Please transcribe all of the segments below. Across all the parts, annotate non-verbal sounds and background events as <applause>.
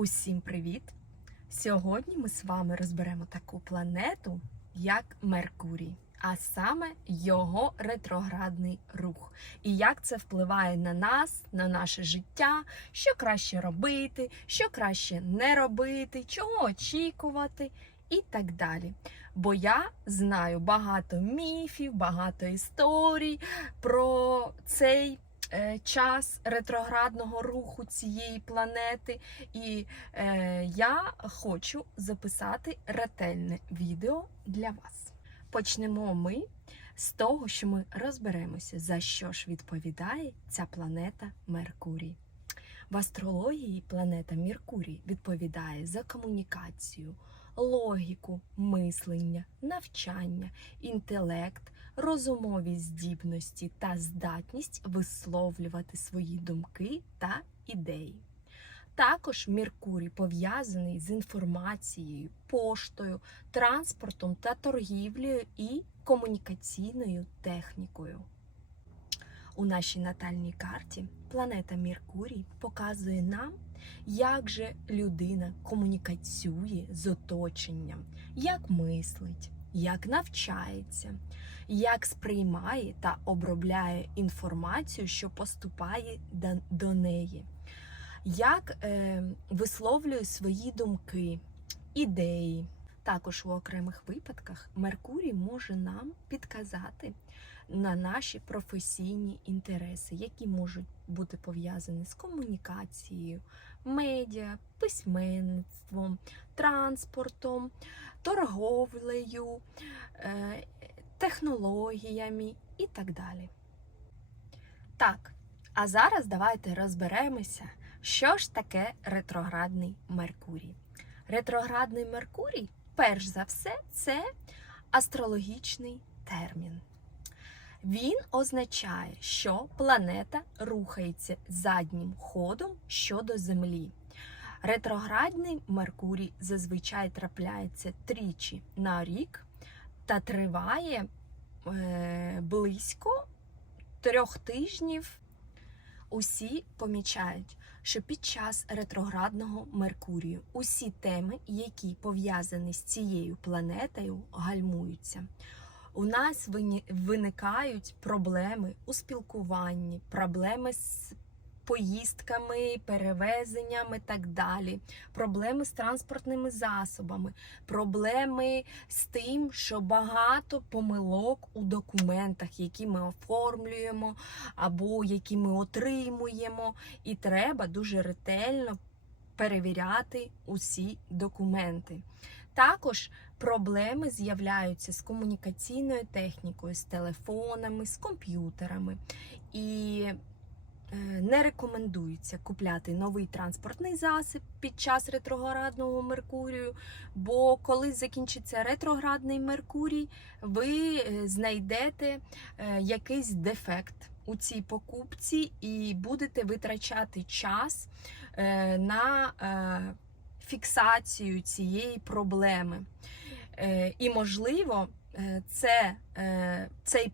Усім привіт! Сьогодні ми з вами розберемо таку планету, як Меркурій, а саме його ретроградний рух. І як це впливає на нас, на наше життя, що краще робити, що краще не робити, чого очікувати і так далі. Бо я знаю багато міфів, багато історій про цей час ретроградного руху цієї планети. І е, я хочу записати ретельне відео для вас. Почнемо ми з того, що ми розберемося, за що ж відповідає ця планета Меркурій. В астрології планета Меркурій відповідає за комунікацію, логіку, мислення, навчання, інтелект, розумові здібності та здатність висловлювати свої думки та ідеї. Також Меркурій пов'язаний з інформацією, поштою, транспортом та торгівлею і комунікаційною технікою. У нашій натальній карті планета Меркурій показує нам, як же людина комунікацює з оточенням, як мислить, як навчається, як сприймає та обробляє інформацію, що поступає до- неї, як е, висловлює свої думки, ідеї. Також у окремих випадках Меркурій може нам підказати на наші професійні інтереси, які можуть бути пов'язані з комунікацією, медіа, письменництвом, транспортом, торговлею, е, технологіями і так далі. Так, а зараз давайте розберемося, що ж таке ретроградний Меркурій. Ретроградний Меркурій, перш за все, це астрологічний термін. Він означає, що планета рухається заднім ходом щодо Землі. Ретроградний Меркурій зазвичай трапляється тричі на рік та триває е, близько трьох тижнів. Усі помічають, що під час ретроградного Меркурію усі теми, які пов'язані з цією планетою, гальмуються. У нас виникають проблеми у спілкуванні, проблеми з поїздками, перевезеннями так далі, проблеми з транспортними засобами, проблеми з тим, що багато помилок у документах, які ми оформлюємо або які ми отримуємо, і треба дуже ретельно перевіряти усі документи. Також проблеми з'являються з комунікаційною технікою, з телефонами, з комп'ютерами. І е, не рекомендується купляти новий транспортний засіб під час ретроградного Меркурію, бо коли закінчиться ретроградний Меркурій, ви е, знайдете е, якийсь дефект у цій покупці і будете витрачати час на фіксацію цієї проблеми. Е, І, можливо, е, це, е, цей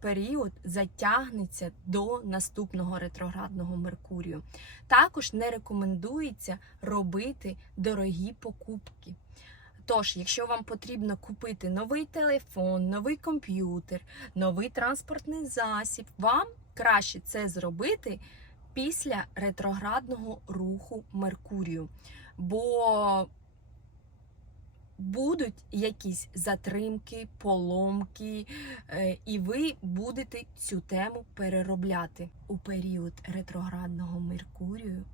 період затягнеться до наступного ретроградного Меркурію. Також не рекомендується робити дорогі покупки. Тож, якщо вам потрібно купити новий телефон, новий комп'ютер, новий транспортний засіб, вам краще це зробити після ретроградного руху Меркурію. Бо будуть якісь затримки, поломки, е, і ви будете цю тему переробляти у період ретроградного Меркурію.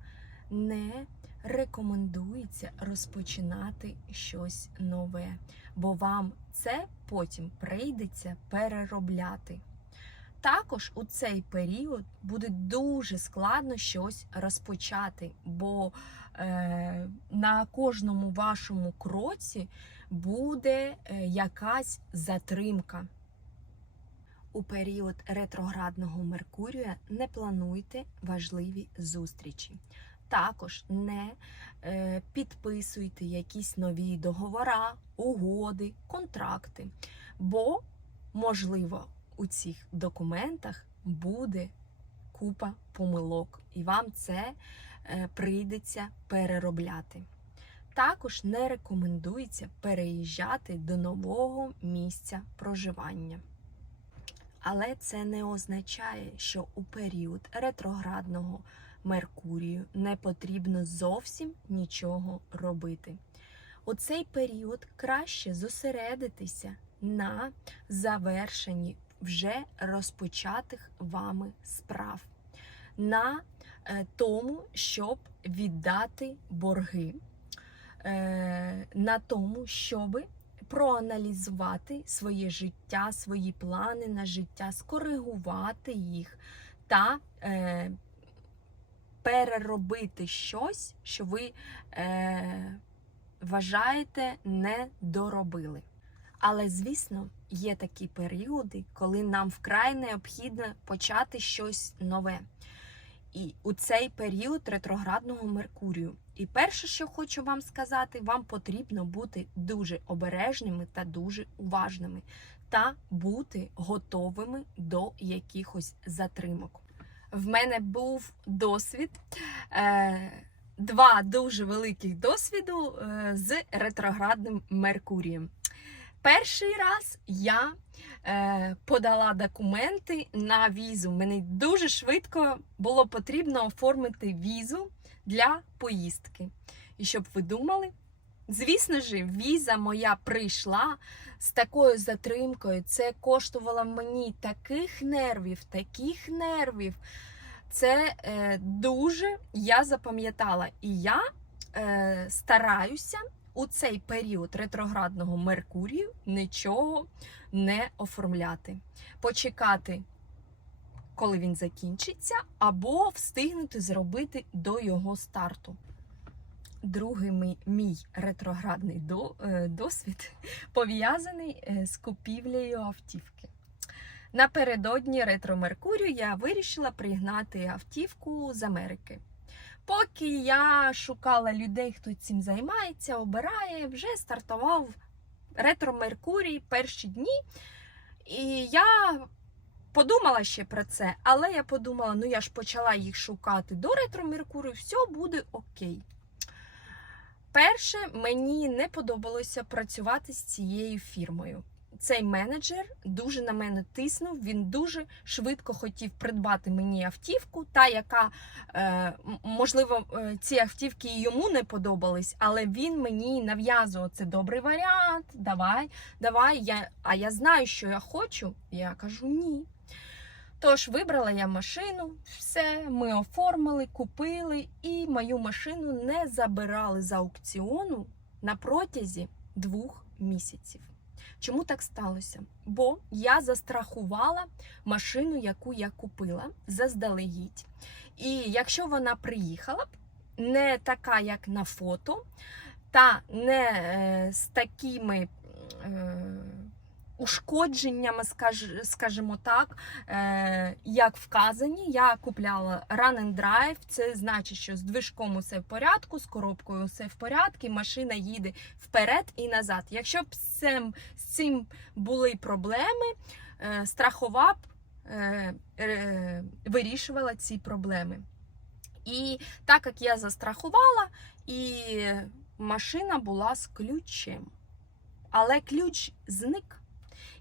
Не рекомендується розпочинати щось нове, бо вам це потім прийдеться переробляти. Також у цей період буде дуже складно щось розпочати, бо е, на кожному вашому кроці буде е, якась затримка. У період ретроградного Меркурія не плануйте важливі зустрічі. Також не е, підписуйте якісь нові договори, угоди, контракти, бо, можливо, у цих документах буде купа помилок, і вам це е, прийдеться переробляти. Також не рекомендується переїжджати до нового місця проживання. Але це не означає, що у період ретроградного Меркурію не потрібно зовсім нічого робити. У цей період краще зосередитися на завершенні вже розпочатих вами справ, на е, тому, щоб віддати борги, е, на тому, щоб проаналізувати своє життя, свої плани на життя, скоригувати їх та е, переробити щось, що ви вважаєте не доробили. Але, звісно, є такі періоди, коли нам вкрай необхідно почати щось нове. І у цей період ретроградного Меркурію. І перше, що хочу вам сказати, вам потрібно бути дуже обережними та дуже уважними, та бути готовими до якихось затримок. В мене був досвід, е, два дуже великих досвіду е, з ретроградним Меркурієм. Перший раз я е, подала документи на візу. Мені дуже швидко було потрібно оформити візу для поїздки. І щоб ви думали, звісно ж, віза моя прийшла з такою затримкою. Це коштувало мені таких нервів, таких нервів. Це е, дуже я запам'ятала. І я е, стараюся у цей період ретроградного Меркурію нічого не оформляти. Почекати, коли він закінчиться, або встигнути зробити до його старту. Другий мій, мій ретроградний до, е, досвід <laughs> пов'язаний е, з купівлею автівки. Напередодні ретро Меркурію я вирішила пригнати автівку з Америки. Поки я шукала людей, хто цим займається, обирає, вже стартував ретро Меркурій перші дні. І я подумала ще про це, але я подумала, ну я ж почала їх шукати до ретро Меркурію, все буде окей. Перше, мені не подобалося працювати з цією фірмою. Цей менеджер дуже на мене тиснув. Він дуже швидко хотів придбати мені автівку, та яка е, можливо е, ці автівки йому не подобались, але він мені нав'язував це добрий варіант. Давай, давай. Я, А я знаю, що я хочу. Я кажу ні. Тож вибрала я машину, все, ми оформили, купили, і мою машину не забирали з аукціону на протязі двох місяців. Чому так сталося? Бо я застрахувала машину, яку я купила заздалегідь. І якщо вона приїхала б не така, як на фото, та не е, з такими е, ушкодженнями, скаж, скажімо так, е, як вказані, я купляла Run and Drive, це значить, що з движком усе в порядку, з коробкою усе в порядку, машина їде вперед і назад. Якщо б з цим, були проблеми, е, страхова б е, вирішувала ці проблеми. І так як я застрахувала, і машина була з ключем. Але ключ зник.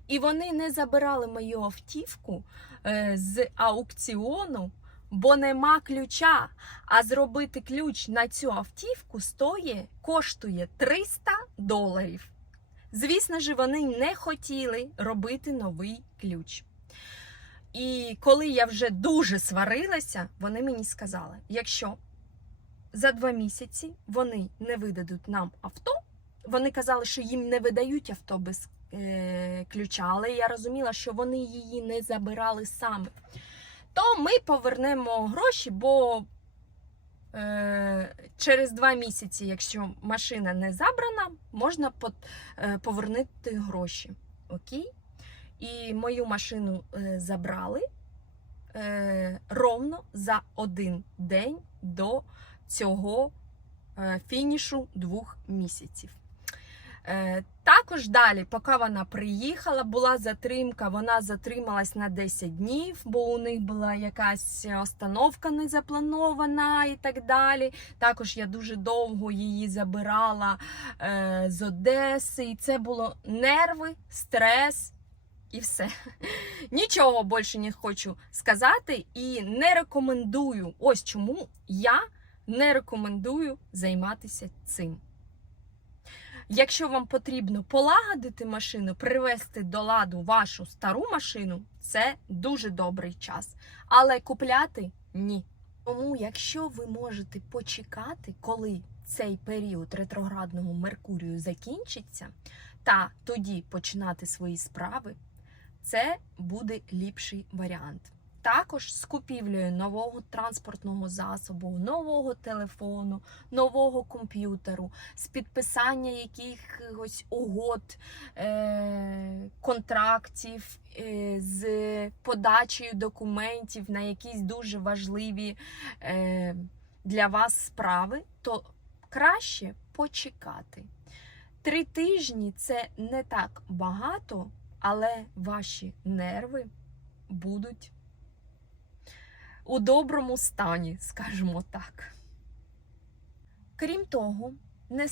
І вони не забирали мою автівку е, з аукціону, бо нема ключа. А зробити ключ на цю автівку стоїть, коштує 300 доларів. Звісно ж, вони не хотіли робити новий ключ. І коли я вже дуже сварилася, вони мені сказали: якщо за два місяці вони не видадуть нам авто, вони казали, що їм не видають авто без е, ключа, але я розуміла, що вони її не забирали саме. То ми повернемо гроші, бо е, через два місяці, якщо машина не забрана, можна по, е, повернути гроші. Окей? І мою машину е, забрали е, ровно за один день до цього е, фінішу двох місяців. Е, також далі, поки вона приїхала, була затримка, вона затрималась на 10 днів, бо у них була якась остановка не запланована і так далі. Також я дуже довго її забирала е, з Одеси, і це було нерви, стрес. І все. <laughs> Нічого більше не хочу сказати і не рекомендую. Ось чому я не рекомендую займатися цим. Якщо вам потрібно полагодити машину, привести до ладу вашу стару машину, це дуже добрий час. Але купляти ні. Тому, якщо ви можете почекати, коли цей період ретроградного Меркурію закінчиться, та тоді починати свої справи, це буде ліпший варіант. Також з купівлею нового транспортного засобу, нового телефону, нового комп'ютеру, з підписання якихось угод, е- контрактів, е- з подачею документів на якісь дуже важливі е- для вас справи, то краще почекати. Три тижні це не так багато, але ваші нерви будуть у доброму стані, скажімо так. Крім того, не,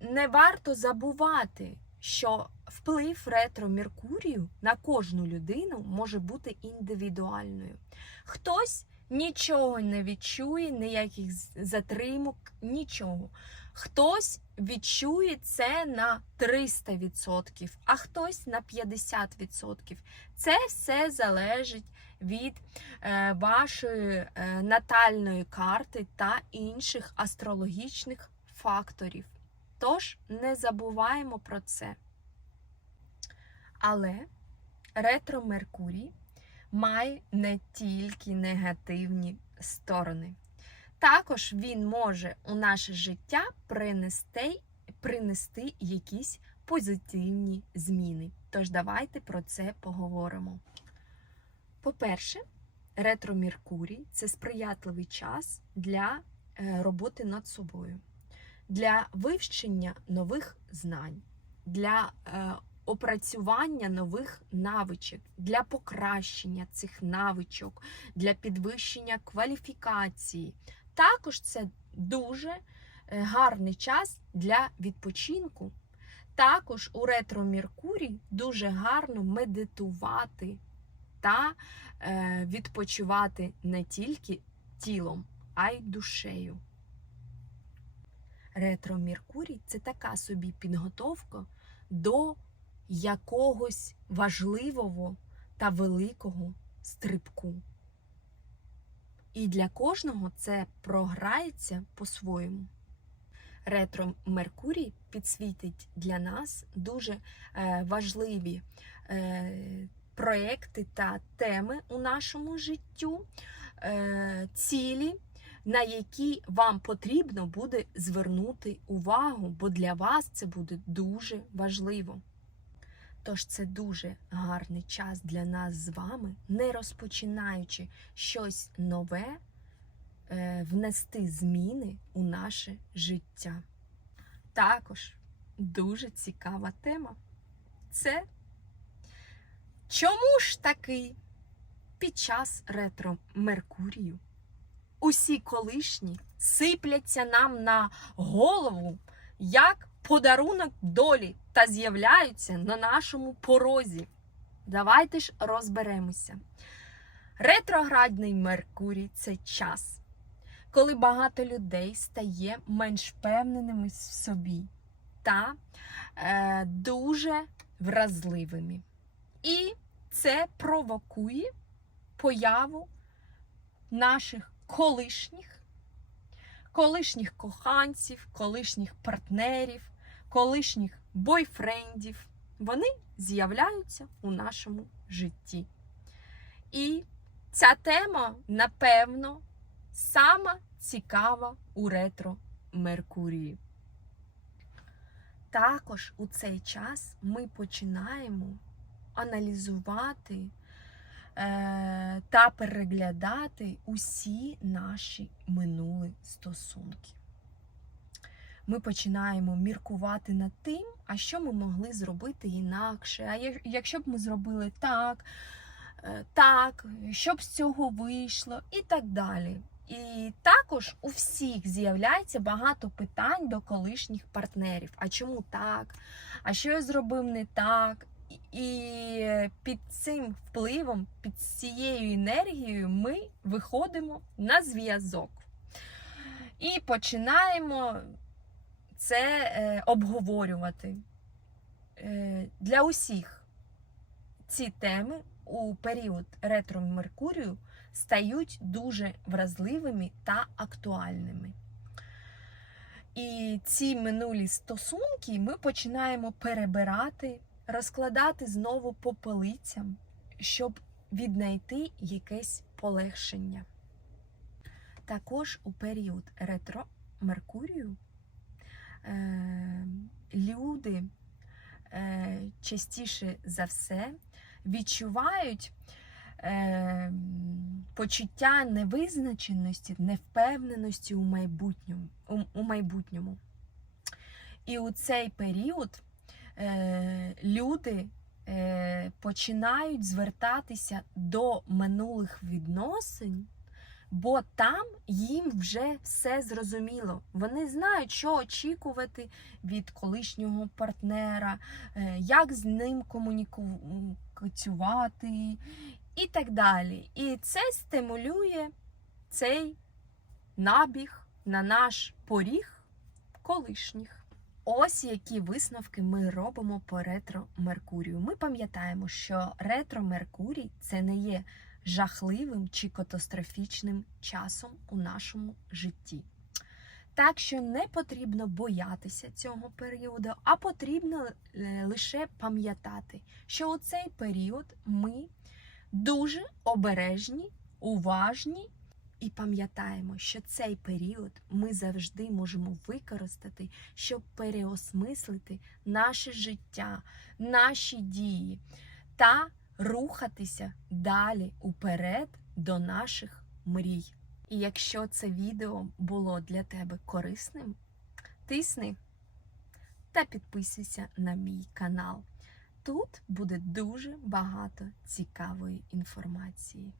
не варто забувати, що вплив ретро Меркурію на кожну людину може бути індивідуальною. Хтось нічого не відчує, ніяких затримок, нічого. Хтось відчує це на 300%, а хтось на 50%. Це все залежить від е, вашої е, натальної карти та інших астрологічних факторів. Тож не забуваємо про це. Але ретро Меркурій має не тільки негативні сторони. Також він може у наше життя принести, принести якісь позитивні зміни. Тож давайте про це поговоримо. По-перше, ретро Меркурій це сприятливий час для е, роботи над собою, для вивчення нових знань, для е, опрацювання нових навичок, для покращення цих навичок, для підвищення кваліфікації. Також це дуже е, гарний час для відпочинку. Також у ретро Меркурій дуже гарно медитувати та е, відпочивати не тільки тілом, а й душею. Ретро Меркурій це така собі підготовка до якогось важливого та великого стрибку. І для кожного це програється по-своєму. Ретро Меркурій підсвітить для нас дуже е, важливі е, проекти та теми у нашому життю, е, цілі, на які вам потрібно буде звернути увагу, бо для вас це буде дуже важливо. Тож це дуже гарний час для нас з вами, не розпочинаючи щось нове, е, внести зміни у наше життя. Також дуже цікава тема. Це чому ж таки під час ретро Меркурію усі колишні сипляться нам на голову як подарунок долі та з'являються на нашому порозі. Давайте ж розберемося. Ретроградний Меркурій це час, коли багато людей стає менш впевненими в собі та е, дуже вразливими. І це провокує появу наших колишніх, колишніх коханців, колишніх партнерів, колишніх бойфрендів. Вони з'являються у нашому житті. І ця тема, напевно, сама цікава у ретро Меркурії. Також у цей час ми починаємо аналізувати та переглядати усі наші минулі стосунки. ми починаємо міркувати над тим, а що ми могли зробити інакше. А якщо б ми зробили так, е, так, що б з цього вийшло, і так далі. І також у всіх з'являється багато питань до колишніх партнерів. А чому так? А що я зробив не так? І- під цим впливом, під цією енергією ми виходимо на зв'язок. І починаємо це е, обговорювати. Е, для усіх ці теми у період ретро Меркурію стають дуже вразливими та актуальними. І ці минулі стосунки ми починаємо перебирати, розкладати знову по полицям, щоб віднайти якесь полегшення. Також у період ретро Меркурію е, люди е, частіше за все відчувають е, почуття невизначеності, невпевненості у майбутньому. У, у майбутньому. І у цей період люди е, починають звертатися до минулих відносин, бо там їм вже все зрозуміло. Вони знають, що очікувати від колишнього партнера, е, як з ним комунікувати і так далі. І це стимулює цей набіг на наш поріг колишніх. Ось які висновки ми робимо по ретро Меркурію. Ми пам'ятаємо, що ретро Меркурій це не є жахливим чи катастрофічним часом у нашому житті. Так що не потрібно боятися цього періоду, а потрібно е, лише пам'ятати, що у цей період ми дуже обережні, уважні і пам'ятаємо, що цей період ми завжди можемо використати, щоб переосмислити наше життя, наші дії та рухатися далі уперед до наших мрій. І якщо це відео було для тебе корисним, тисни та підписуйся на мій канал. Тут буде дуже багато цікавої інформації.